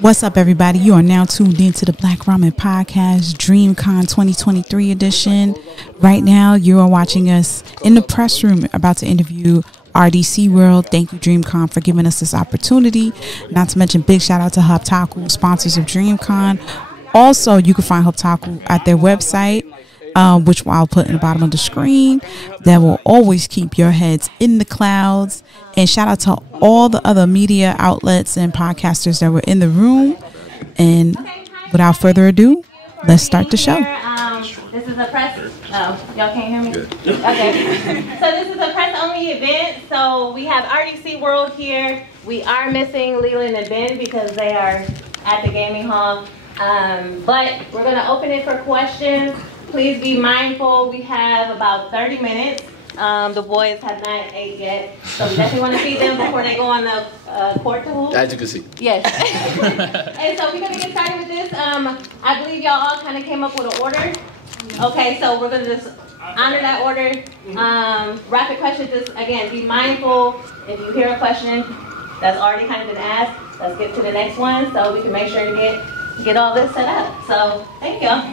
What's up, everybody? You are now tuned into the Black Ramen Podcast, DreamCon 2023 edition. Right now, you are watching us in the press room, about to interview RDC World. Thank you, DreamCon, for giving us this opportunity. Not to mention, big shout out to Hub Taku, sponsors of DreamCon. Also, you can find Hub Taku at their website, which I'll put in the bottom of the screen. That will always keep your heads in the clouds. And shout out to all the other media outlets and podcasters that were in the room. And without further ado, let's start the show. This is a press. Oh, y'all can't hear me? Good. Okay. So this is a press-only event. So we have RDC World here. We are missing Leland and Ben because they are at the gaming hall. But we're going to open it for questions. Please be mindful. We have about 30 minutes. The boys have not ate yet, so we definitely want to feed them before they go on the court to hoop. As you can see. Yes. And so we're going to get started with this. I believe y'all all kind of came up with an order. Okay, so we're going to just honor that order. Rapid questions, just again, be mindful. If you hear a question that's already kind of been asked, let's get to the next one so we can make sure to get all this set up. So thank y'all.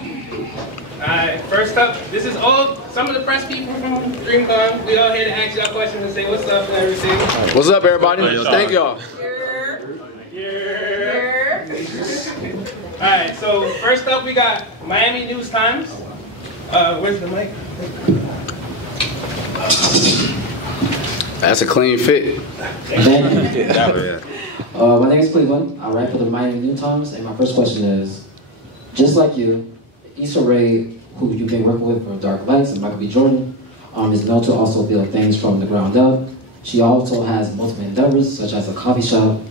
Alright, first up, this is all some of the press people from DreamCon. We all here to ask y'all questions and say what's up and everything. What's up, everybody? Thank y'all. Alright, so first up we got Miami News Times. Where's the mic? That's a clean fit. My name is Cleveland. I write for the Miami News Times, and my first question is, just like you, Issa Rae, who you've been working with for Dark Lights and Michael B. Jordan, is known to also build things from the ground up. She also has multiple endeavors, such as a coffee shop.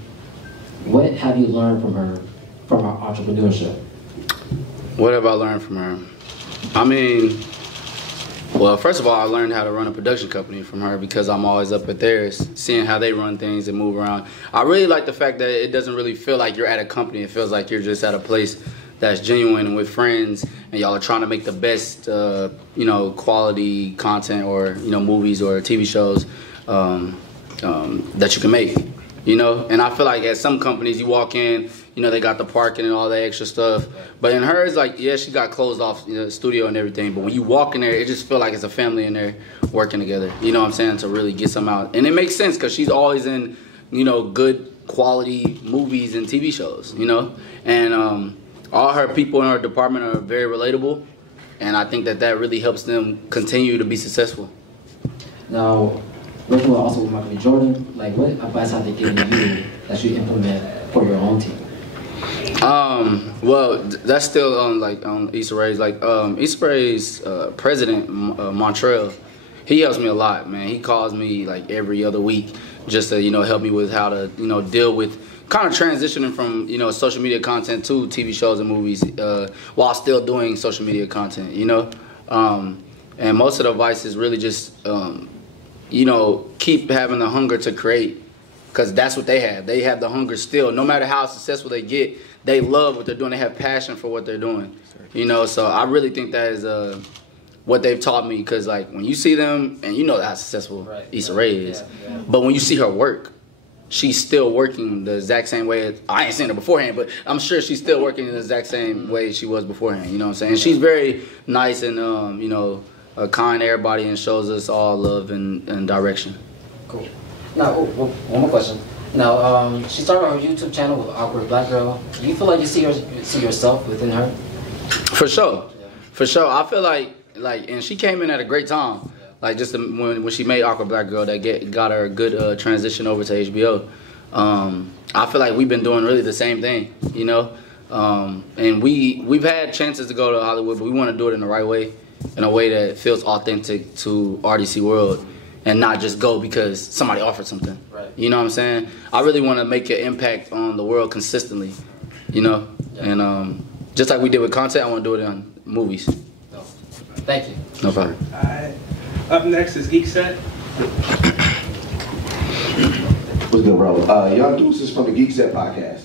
What have you learned from her entrepreneurship? What have I learned from her? I mean, well, first of all, I learned how to run a production company from her because I'm always up at theirs, seeing how they run things and move around. I really like the fact that it doesn't really feel like you're at a company. It feels like you're just at a place that's genuine and with friends, and y'all are trying to make the best, quality content or, movies or TV shows that you can make, And I feel like at some companies you walk in, they got the parking and all that extra stuff. But in hers, like, yeah, she got closed off, studio and everything. But when you walk in there, it just feel like it's a family in there working together. You know what I'm saying? To really get something out. And it makes sense because she's always in, good quality movies and TV shows, And all her people in her department are very relatable. And I think that really helps them continue to be successful. Now, working also with Michael B. Jordan, like, what advice have they given you that you implement for your own team? Well, that's still on Issa Rae's. Issa Rae's president, Montreal, he helps me a lot, man. He calls me like every other week just to, help me with how to, deal with kind of transitioning from, social media content to TV shows and movies while still doing social media content, And most of the advice is really just, keep having the hunger to create. Because that's what they have. They have the hunger still. No matter how successful they get, they love what they're doing. They have passion for what they're doing. So I really think that is what they've taught me. Because, when you see them, and how successful Issa Rae is. Yeah. But when you see her work, she's still working the exact same way. I ain't seen her beforehand, but I'm sure she's still working in the exact same way she was beforehand. You know what I'm saying? And she's very nice and, kind to everybody and shows us all love and direction. Cool. Now, one more question. Now, she started her YouTube channel with Awkward Black Girl. Do you feel like you see yourself within her? For sure. Yeah. For sure. I feel like, and she came in at a great time. Like, just when she made Awkward Black Girl, that got her a good transition over to HBO. I feel like we've been doing really the same thing, And we've had chances to go to Hollywood, but we want to do it in the right way, in a way that feels authentic to RDC World. And not just go because somebody offered something. Right. You know what I'm saying? I really want to make an impact on the world consistently, Yeah. And just like we did with content, I want to do it on movies. No. Thank you. No problem. All right. Up next is Geek Set. What's good, bro? Young Deuce is from the Geek Set podcast.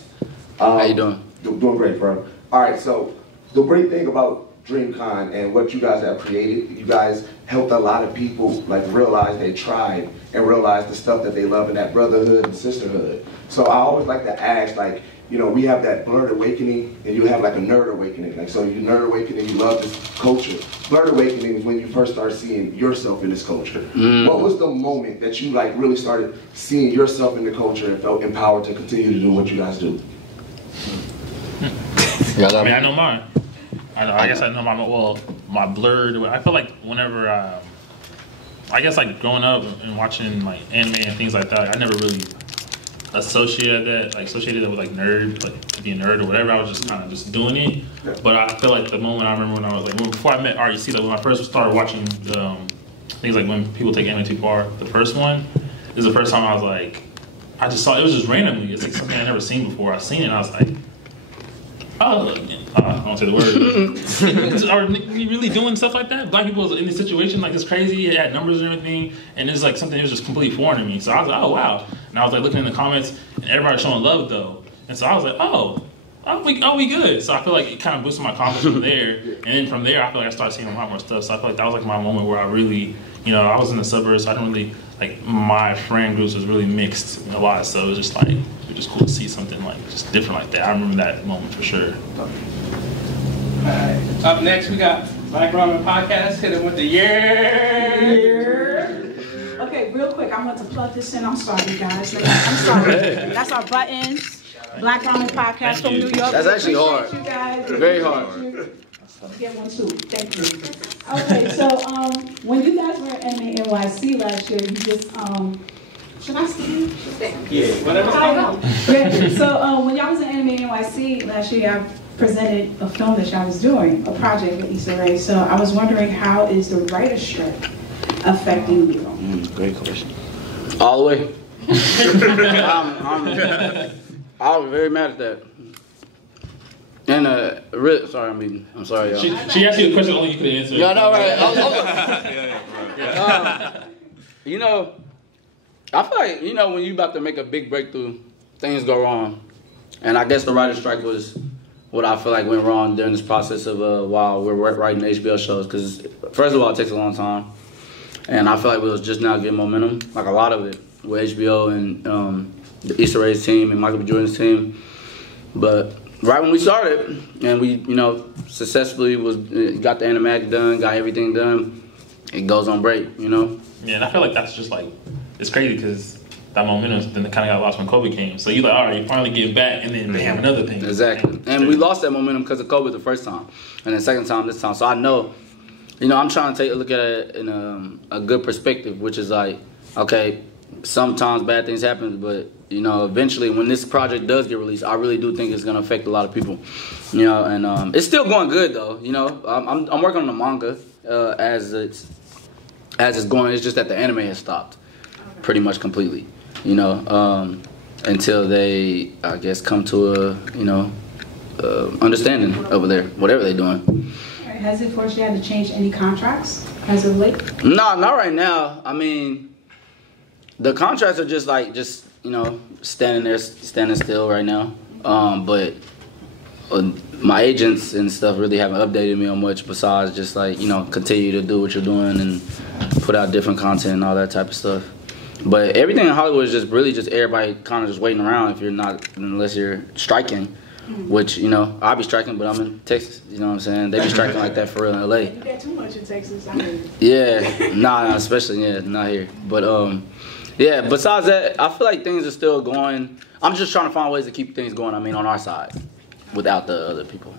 How you doing? Doing great, bro. All right, so the great thing about DreamCon and what you guys have created, you guys helped a lot of people realize their tribe and realize the stuff that they love in that brotherhood and sisterhood. So I always like to ask, we have that blurred awakening, and you have like a nerd awakening. Like, so you nerd awakening, you love this culture. Blurred awakening is when you first start seeing yourself in this culture. What was the moment that you like really started seeing yourself in the culture and felt empowered to continue to do what you guys do? I mean, I know mine. I guess I know my blurred. I feel like whenever, I guess like growing up and watching like anime and things like that, I never really associated that with like nerd, like to be a nerd or whatever. I was just kind of just doing it. But I feel like the moment I remember when I was like, before I met RDC, like when I first started watching the things like when people take anime too far, the first one is the first time I was like, I just saw it was just randomly. It's like something I never seen before. I seen it and I was like, oh, I don't say the word. Are we really doing stuff like that? Black people in this situation like this crazy. It had numbers and everything, and it's like something that was just completely foreign to me. So I was like, oh wow. And I was like looking in the comments, and everybody was showing love though. And so I was like, oh, we good. So I feel like it kind of boosted my confidence from there. And then from there, I feel like I started seeing a lot more stuff. So I feel like that was like my moment where I really, I was in the suburbs, so I don't really, like my friend groups was really mixed a lot. So it was just like, it was just cool to see something like just different like that. I remember that moment for sure. Alright, up next we got Black Ramen Podcast. Hit him with the yeah. Okay, real quick, I want to plug this in. I'm sorry, guys. I'm sorry. That's our buttons. Black Ramen Podcast from New York. That's actually hard. You guys. Very hard. Get one too. Thank you. Okay, so when you guys were at Anime NYC last year, you just should I speak? Yeah, whatever. Yeah. So when y'all was at Anime NYC last year, y'all presented a film that y'all was doing, a project with Issa Rae. So I was wondering, how is the writer's strike affecting you? Great question. All the way. I was very mad at that. And I'm sorry, y'all. She asked you a question only you could answer. Yeah, I know, right? I feel like, when you about to make a big breakthrough, things go wrong. And I guess the writer's strike was what I feel like went wrong during this process of while we're writing HBO shows. Because, first of all, it takes a long time. And I feel like we was just now getting momentum, like a lot of it, with HBO and the Issa Rae's team and Michael B. Jordan's team. But right when we started, and we, successfully got the animatic done, got everything done, it goes on break, Yeah, and I feel like that's just like, it's crazy because that momentum then kind of got lost when COVID came. So you're like, all right, you finally get back, and then bam, another thing. Exactly. And we lost that momentum because of COVID the first time, and the second time this time. So I know, I'm trying to take a look at it in a good perspective, which is like, okay, sometimes bad things happen, but eventually when this project does get released, I really do think it's gonna affect a lot of people. And it's still going good though. I'm working on the manga as it's going. It's just that the anime has stopped pretty much completely. Until they, I guess, come to a understanding over there, whatever they're doing. Has it forced you to change any contracts as of late? No, not right now. I mean, the contracts are just standing still right now. But my agents and stuff really haven't updated me on much besides just continue to do what you're doing and put out different content and all that type of stuff. But everything in Hollywood is just everybody kind of just waiting around unless you're striking. Which, I'll be striking, but I'm in Texas, you know what I'm saying? They be striking like that for real in LA. You get too much in Texas, I mean. Yeah, especially, not here. But, besides that, I feel like things are still going. I'm just trying to find ways to keep things going, on our side, without the other people.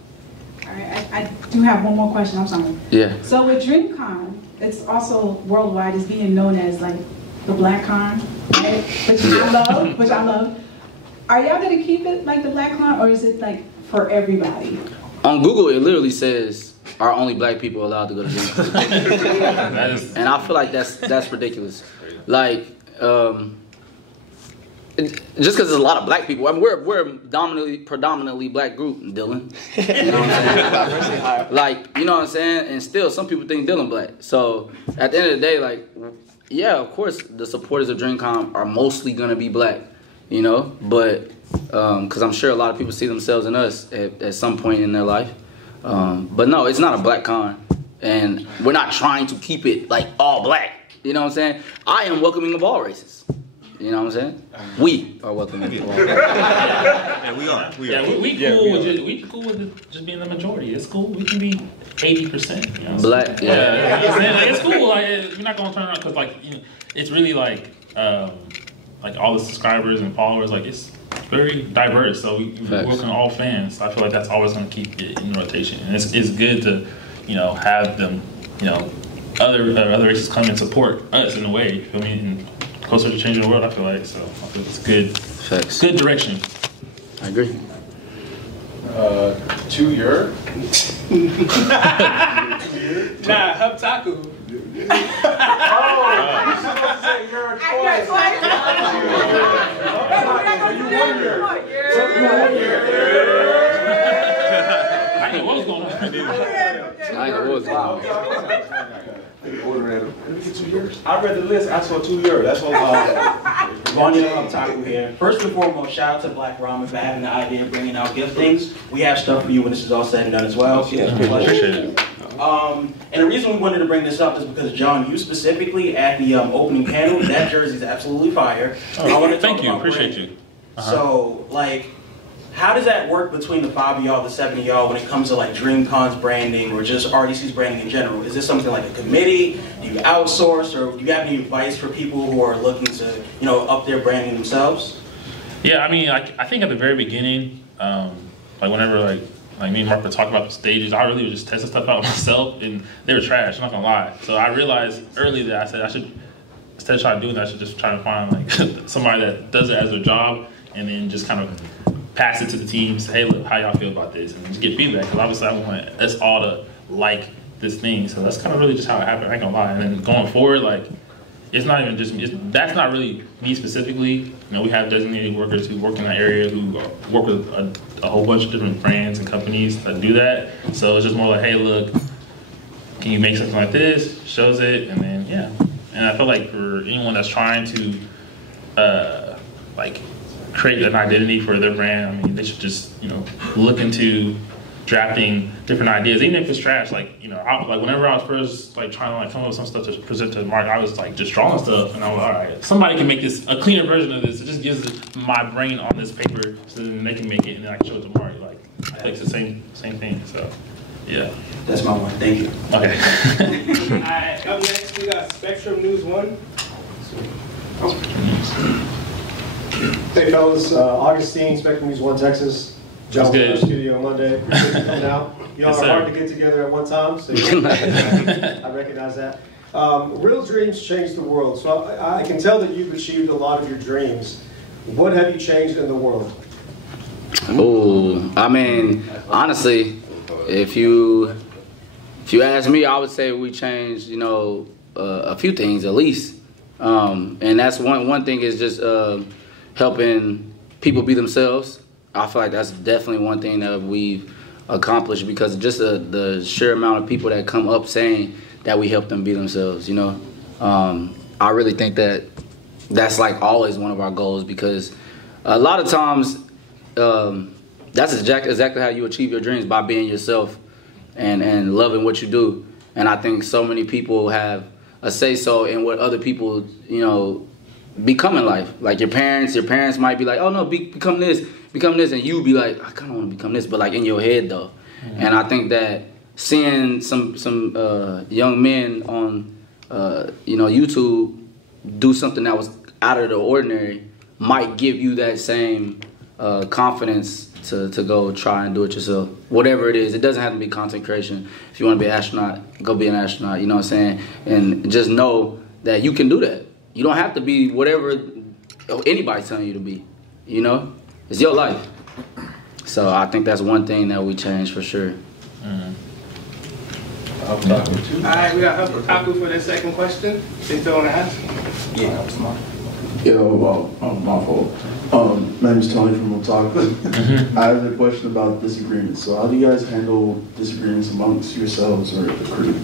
All right, I do have one more question, I'm sorry. Yeah. So with DreamCon, it's also worldwide, it's being known as, the Black Con, right? Which I love. Are y'all gonna keep it like the Black Con, or is it for everybody? On Google, it literally says, "Are only black people allowed to go to DreamCon?" And I feel like that's ridiculous. Just because there's a lot of black people. We're a predominantly black group, Dylan. You know what I'm saying? And still, some people think Dylan black. So at the end of the day, yeah, of course, the supporters of DreamCon are mostly gonna be black. But because I'm sure a lot of people see themselves in us at some point in their life. But no, it's not a black con, and we're not trying to keep it all black. You know what I'm saying? I am welcoming of all races. You know what I'm saying? We are welcome. Yeah, we are. Yeah, we cool with just being the majority. It's cool. We can be 80%. You know? Black. Yeah. It's cool. Like we're not gonna turn around because like it's really like all the subscribers and followers. Like it's very diverse. So we're working on all fans. I feel like that's always gonna keep it in rotation, and it's good to have them other races come and support us in a way. You feel me? And closer to changing the world, I feel like. So I feel it's good. Facts. Good direction. I agree. 2 year. Nah, Hub Taku. Oh, you're supposed to say you're twice. I know what was going on. I know what was going on. I read the list. I saw 2 years. That's what. Vonnie Taku here. First and foremost, shout out to Black Ramen for having the idea of bringing out gift things. We have stuff for you when this is all said and done as well. Yeah, appreciate it. And the reason we wanted to bring this up is because, John, you specifically at the opening panel, that jersey is absolutely fire. Thank you. Appreciate you. So, like, how does that work between the 5 of y'all, the 7 of y'all, when it comes to like DreamCon's branding or just RDC's branding in general? Is this something like a committee? Do you outsource, or do you have any advice for people who are looking to, up their branding themselves? Yeah, I mean, I think at the very beginning, like whenever like me and Mark would talk about the stages, I really would just test stuff out myself, and they were trash. I'm not gonna lie. So I realized early that I said I should, instead of trying to do that, I should just try to find like somebody that does it as their job, and then just kind of pass it to the team. Say, hey, look, how y'all feel about this, and just get feedback. Because obviously, I want us all to like this thing. So that's kind of really just how it happened. I ain't gonna lie. And then going forward, like, it's not even just me. That's not really me specifically. We have designated workers who work in that area who work with a whole bunch of different brands and companies that do that. So it's just more like, hey, look, can you make something like this? Shows it, and then yeah. And I feel like for anyone that's trying to like create an identity for their brand, I mean, they should just look into drafting different ideas, even if it's trash. Like like whenever I was first like trying to like come up with some stuff to present to Mark, I was like just drawing stuff, and I was like, all right, somebody can make this a cleaner version of this. It just gives my brain on this paper, so then they can make it, and then I can show it to Mark. Like I think it's the same thing. So yeah, that's my one. Thank you. Okay. All right, up next we got Spectrum News 1. Hey fellas, Augustine, Spectrum News 1 Texas. John in our studio Monday. Appreciate you coming out. Y'all are hard to get together at one time, so I recognize that. Real dreams change the world. So I can tell that you've achieved a lot of your dreams. What have you changed in the world? Oh, I mean, honestly, if you ask me, I would say we changed, a few things at least. And that's one thing is just helping people be themselves. I feel like that's definitely one thing that we've accomplished, because just the sheer amount of people that come up saying that we help them be themselves, I really think that that's like always one of our goals, because a lot of times that's exactly how you achieve your dreams, by being yourself and loving what you do. And I think so many people have a say-so in what other people, become in life. Like your parents might be like, oh no, become this, and you be like, I kind of want to become this, but like in your head though. Mm-hmm. And I think that seeing some young men on YouTube do something that was out of the ordinary might give you that same confidence to go try and do it yourself. Whatever it is, it doesn't have to be content creation. If you want to be an astronaut, go be an astronaut. You know what I'm saying? And just know that you can do that. You don't have to be whatever anybody's telling you to be. It's your life. So I think that's one thing that we changed for sure. Mm-hmm. All right, we got Hub Taku for the second question. They still want to ask? Yeah, that was mine. Yeah, well, my fault. My name is Tony from Otaku. I have a question about disagreements. So how do you guys handle disagreements amongst yourselves or the crew?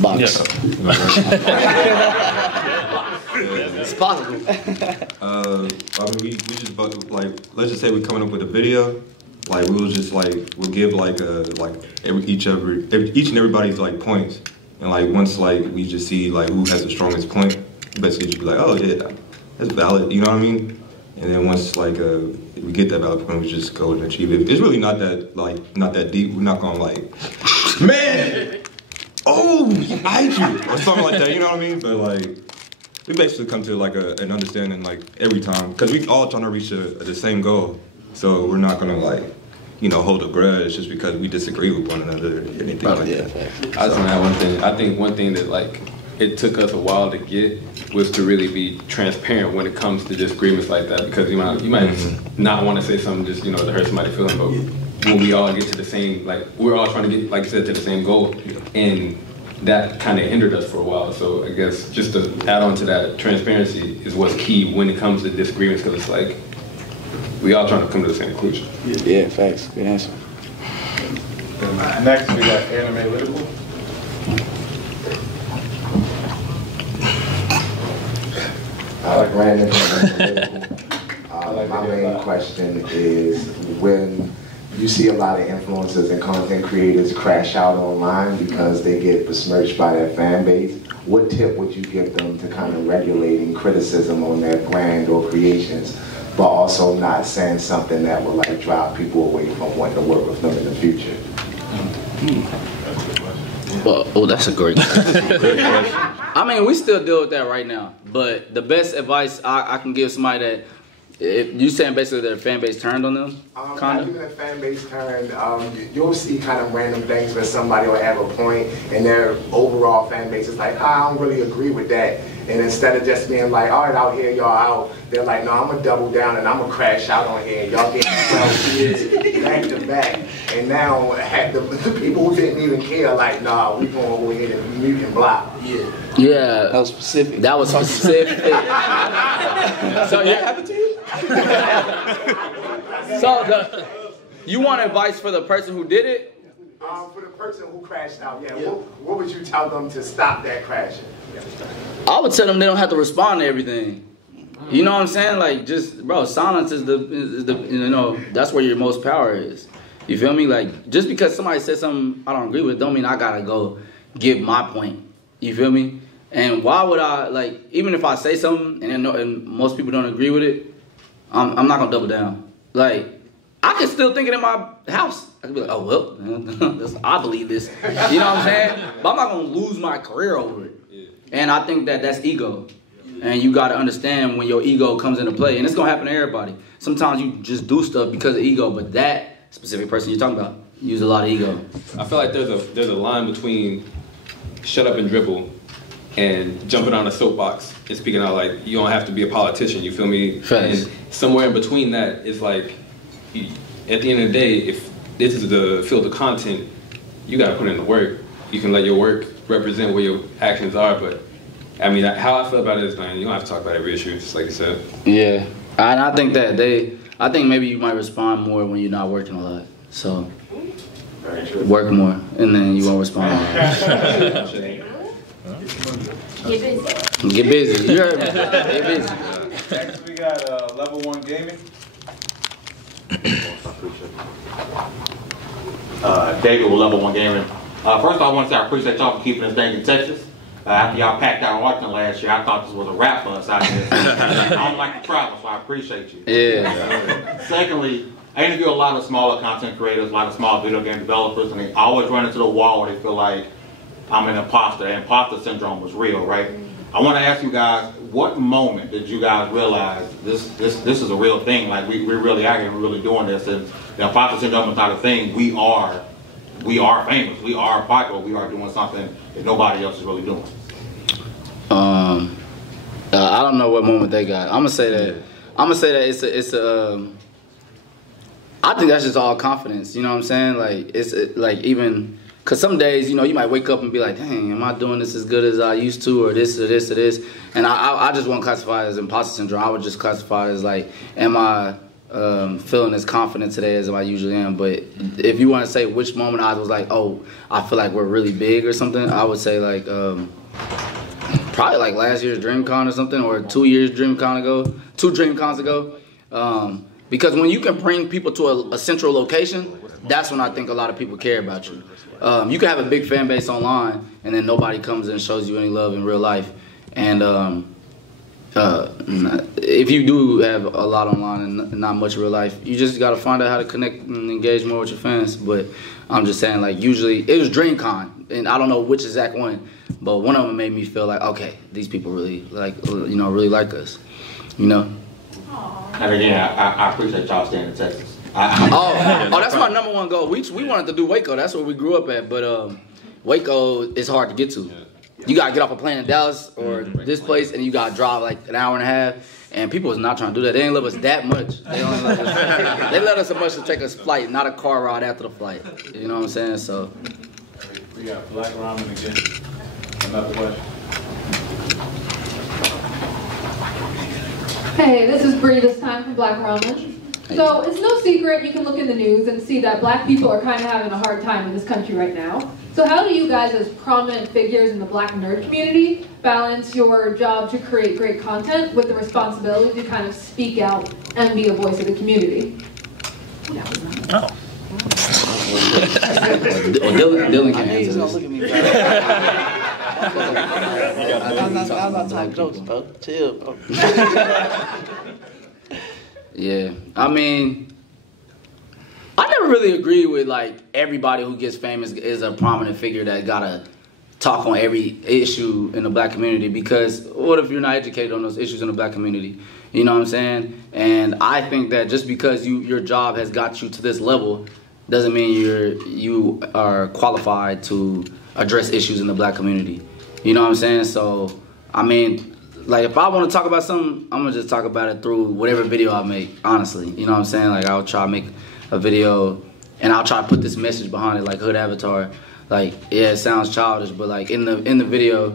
Box. Yeah. It's possible. I mean, we just let's just say we're coming up with a video. Like we'll give each and everybody's like points, and like once like we just see like who has the strongest point, basically just be like, oh yeah, that's valid. You know what I mean? And then once like we get that valid point, we just go and achieve it. It's really not that deep. We're not gonna like, man, oh, I hate you or something like that. You know what I mean? But like, we basically come to like an understanding like every time because we all trying to reach the same goal. So we're not gonna like, you know, hold a grudge just because we disagree with one another or anything like that. I just want to add one thing. I think one thing that like it took us a while to get was to really be transparent when it comes to disagreements like that, because you might not want to say something just, you know, to hurt somebody's feeling, but when we all get to the same, like we're all trying to get, like you said, to the same goal, and that kind of hindered us for a while. So I guess just to add on to that, transparency is what's key when it comes to disagreements, because it's like we all trying to come to the same conclusion. Yeah, facts. Good answer. Next, we got analytical. I like random. My main question is, when you see a lot of influencers and content creators crash out online because they get besmirched by their fan base, what tip would you give them to kind of regulating criticism on their brand or creations, but also not saying something that will like drive people away from wanting to work with them in the future? Well, that's a great question. I mean, we still deal with that right now. But the best advice I can give somebody that, if you saying basically their fan base turned on them? Not even a fan base turned. You'll see kind of random things where somebody will have a point and their overall fan base is like, I don't really agree with that. And instead of just being like, all right, out here, y'all out, they're like, no, I'm going to double down and I'm going to crash out on here. Y'all getting 12 years back to back. And now the people who didn't even care, like, nah, we going to go ahead and mute and block. Yeah. That was specific. That was specific. So, yeah. Happened to you? So, you want advice for the person who did it? For the person who crashed out, yeah. What would you tell them to stop that crashing? I would tell them they don't have to respond to everything. You know what I'm saying? Like, just, bro, silence is the you know, that's where your most power is. You feel me? Like, just because somebody said something I don't agree with, don't mean I gotta go give my point. You feel me? And why would I, like, even if I say something and most people don't agree with it, I'm not gonna double down. Like, I can still think it in my house. I can be like, oh, well, I believe this. You know what I'm saying? But I'm not gonna lose my career over it. And I think that's ego. And you gotta understand when your ego comes into play. And it's gonna happen to everybody. Sometimes you just do stuff because of ego, but that specific person you're talking about use a lot of ego. I feel like there's a line between shut up and dribble and jumping on a soapbox and speaking out. Like, you don't have to be a politician, you feel me? Facts. And somewhere in between that is like, at the end of the day, if this is the field of content, you gotta put in the work. You can let your work represent where your actions are, but I mean, how I feel about it is, man, you don't have to talk about every issue, just like you said. Yeah, and I think I think maybe you might respond more when you're not working a lot. So, work more, and then you won't respond. Get busy. Get busy. You heard me. Get busy. Next, we got Level 1 Gaming. David with Level 1 Gaming. First, I want to say I appreciate y'all for keeping this thing in Texas. After y'all packed out Arlington last year, I thought this was a wrap for us out here. I don't like to travel, so I appreciate you. Yeah. Secondly, I interview a lot of smaller content creators, a lot of small video game developers, and they always run into the wall where they feel like I'm an imposter. Imposter syndrome was real, right? I want to ask you guys, what moment did you guys realize this is a real thing? Like, we're really out here, we're really doing this, and the imposter syndrome is not a thing. We are famous, we are popular, we are doing something that nobody else is really doing. I don't know what moment they got. I'm gonna say that it's a. I think that's just all confidence. You know what I'm saying? Like, it's like, even because some days, you know, you might wake up and be like, dang, am I doing this as good as I used to, or this or this or this? And I just won't classify it as imposter syndrome. I would just classify it as like, am I feeling as confident today as I usually am? But if you want to say which moment I was like, oh, I feel like we're really big or something, I would say like probably like last year's DreamCon or something, or 2 years DreamCon ago, 2 DreamCons ago. Because when you can bring people to a central location, that's when I think a lot of people care about you. You can have a big fan base online, and then nobody comes and shows you any love in real life. And if you do have a lot online and not much real life, you just got to find out how to connect and engage more with your fans. But I'm just saying, like, usually it was DreamCon, and I don't know which exact one, but one of them made me feel like, okay, these people really really like us, you know. And again, I appreciate y'all staying in Texas. That's my number one goal. We wanted to do Waco. That's where we grew up at, but Waco is hard to get to. You gotta get off a plane in Dallas or this place, and you gotta drive like an hour and a half. And people is not trying to do that. They didn't love us that much. They let us so much to take us flight, not a car ride after the flight. You know what I'm saying? So we got Black Ramen again. Another question. Hey, this is Bree this time from Black Ramen. So it's no secret you can look in the news and see that black people are kind of having a hard time in this country right now. So how do you guys as prominent figures in the black nerd community balance your job to create great content with the responsibility to kind of speak out and be a voice of the community? Oh. Dylan can't answer this. I'm not talking jokes, bro. Chill, bro. Yeah, I mean, I never really agree with like everybody who gets famous is a prominent figure that gotta talk on every issue in the black community, because what if you're not educated on those issues in the black community? You know what I'm saying? And I think that just because your job has got you to this level doesn't mean you are qualified to address issues in the black community. You know what I'm saying? So, I mean, like, if I want to talk about something, I'm going to just talk about it through whatever video I make, honestly. You know what I'm saying? Like, I'll try to make a video, and I'll try to put this message behind it, like Hood Avatar. Like, yeah, it sounds childish, but, like, in the video,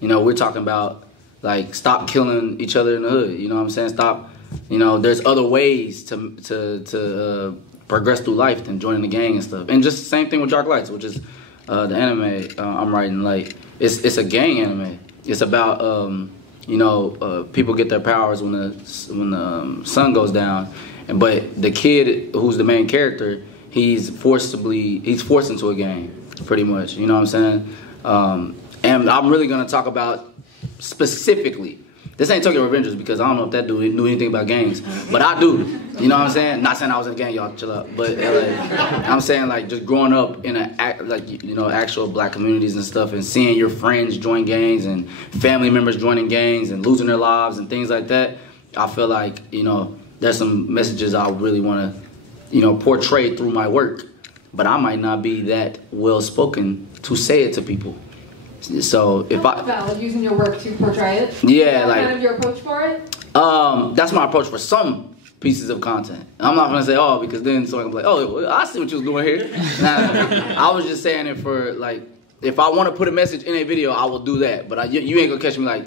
you know, we're talking about, like, stop killing each other in the hood. You know what I'm saying? Stop, you know, there's other ways to progress through life than joining the gang and stuff. And just the same thing with Dark Lights, which is the anime I'm writing. Like, it's a gang anime. It's about... you know, people get their powers when the sun goes down, but the kid who's the main character, he's forced into a gang, pretty much. You know what I'm saying? And I'm really gonna talk about specifically. This ain't Tokyo Revengers, because I don't know if that dude knew anything about gangs, but I do. You know what I'm saying? Not saying I was in a gang, y'all chill out. But I'm saying, like, just growing up in actual black communities and stuff, and seeing your friends join gangs and family members joining gangs and losing their lives and things like that. I feel like, you know, there's some messages I really want to, you know, portray through my work, but I might not be that well spoken to say it to people. So if valid, using your work to portray it. Yeah, like kind of your approach for it. That's my approach for some pieces of content. I'm not gonna say all, because then someone can be like, oh, well, I see what you was doing here. Nah, I was just saying it for, like, if I want to put a message in a video, I will do that. But you ain't gonna catch me like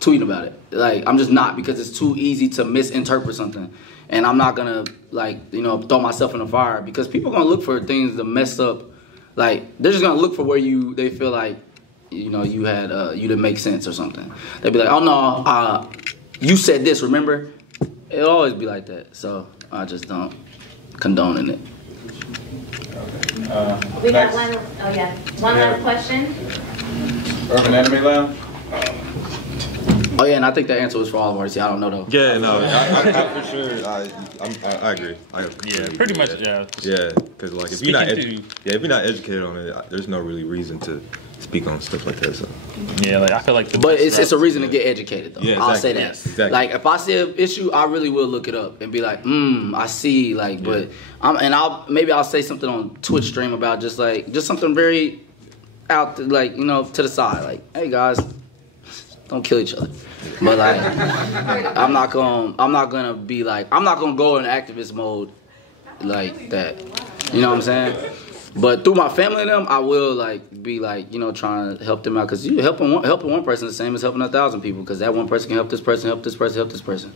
tweeting about it. Like, I'm just not, because it's too easy to misinterpret something. And I'm not gonna, like, you know, throw myself in the fire, because people are gonna look for things to mess up. Like, they're just gonna look for where they feel like, you know, you didn't make sense or something. They'd be like, oh no, you said this, remember? It'll always be like that. So I just don't condone in it. We got one last question. Urban Anime Lounge? Oh yeah, and I think that answer was for all of ours. I don't know though. Yeah, no, I for sure, I agree. Yeah, pretty much, yeah. Yeah, because like if you're not educated on it, there's no really reason to speak on stuff like that. So yeah, like I feel like, but it's a reason to get educated though. Yeah, exactly. I'll say that. Yes, exactly. Like if I see an issue, I really will look it up and be like, I see. Like, but I'll say something on Twitch stream about just something very out, like, you know, to the side, like, hey guys, don't kill each other. But like, I'm not gonna be like, I'm not gonna go in activist mode like that. You know what I'm saying? But through my family and them, I will like be like, you know, trying to help them out, because you helping one person the same as helping 1,000 people, because that one person can help this person, help this person, help this person.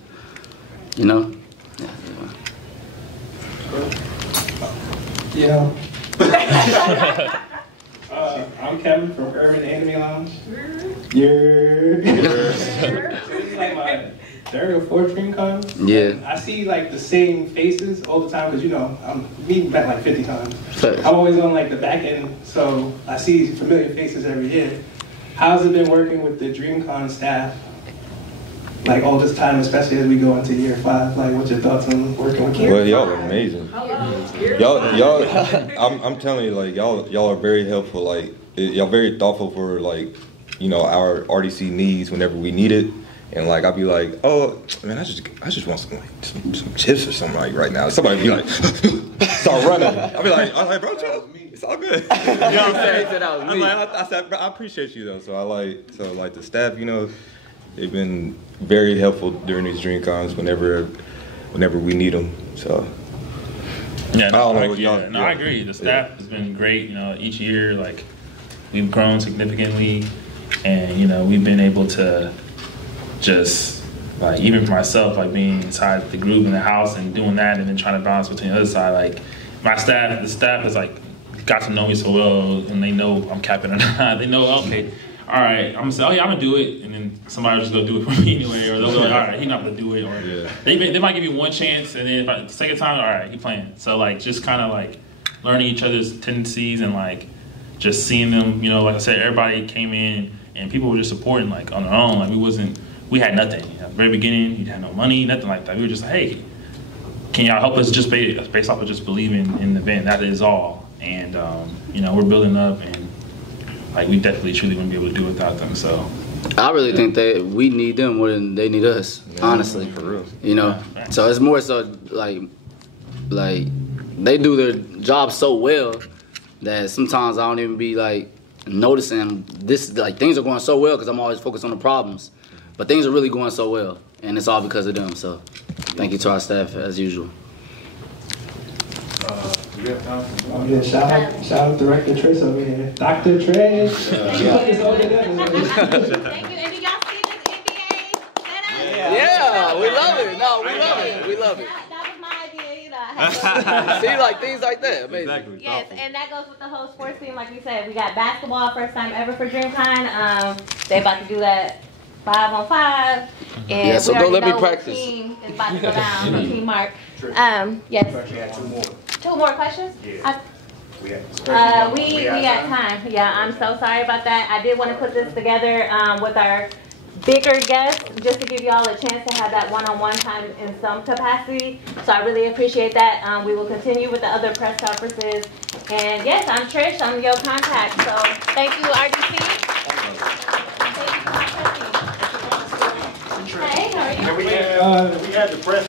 You know? Yeah. I'm Kevin from Urban Anime Lounge. This is like my third or fourth DreamCon. Yeah. I see like the same faces all the time, because, you know, I'm meeting back like 50 times. I'm always on like the back end, so I see familiar faces every year. How's it been working with the DreamCon staff like all this time, especially as we go into year 5? Like, what's your thoughts on working with kids? Well, y'all are amazing. Y'all, I'm telling you, like y'all are very helpful. Like y'all very thoughtful for like, you know, our RDC needs whenever we need it. And like I'll be like, oh man, I just want some chips or something like right now. Somebody be like, start running. I'll be like, bro, chill. It's all good. You know what I'm saying? I said, bro, I appreciate you though. So like the staff, you know, they've been very helpful during these DreamCons whenever we need them. So yeah, I agree. The staff has been great. You know, each year like we've grown significantly, and you know we've been able to just like even for myself, like being inside the group in the house and doing that, and then trying to balance between the other side. Like the staff is like got to know me so well, and they know I'm capping or not. They know, okay, all right, I'm gonna say, oh yeah, I'm gonna do it, and then somebody will just go do it for me anyway, or they'll go like, all right, he's not gonna do it, or they might give you one chance, and then the second time, all right, he playing. So like just kind of like learning each other's tendencies and like just seeing them, you know, like I said, everybody came in and people were just supporting like on their own. Like we had nothing. At the very beginning, you had no money, nothing like that. We were just like, hey, can y'all help us just based off of just believing in the event? That is all. And, you know, we're building up, and like we definitely truly wouldn't be able to do it without them. So I really think that we need them more than they need us, honestly. For real. You know? So it's more so like they do their job so well that sometimes I don't even be like noticing this, like things are going so well because I'm always focused on the problems. But things are really going so well, and it's all because of them. So, thank you to our staff as usual. Do we have time? Oh yeah, shout out Director Trish over here, Dr. Trish. Thank you. And did y'all see this NBA? Yeah, we love it. No, we love it. We love it. That was my idea, you know. See, like things like that, amazing. Exactly. Yes, and that goes with the whole sports team. Like we said, we got basketball, first time ever for DreamCon. They about to do that 5-on-5, and yeah, so go let me practice. Team is about to go down. So Team Mark. Yes. We had 2 more. 2 more questions? Yeah. We got time. Yeah, I'm so sorry about that. I did want to put this together with our bigger guests, just to give you all a chance to have that one-on-one time in some capacity. So I really appreciate that. We will continue with the other press conferences. And yes, I'm Trish. I'm your contact. So thank you, RDC. Hey, how are you? We had the press.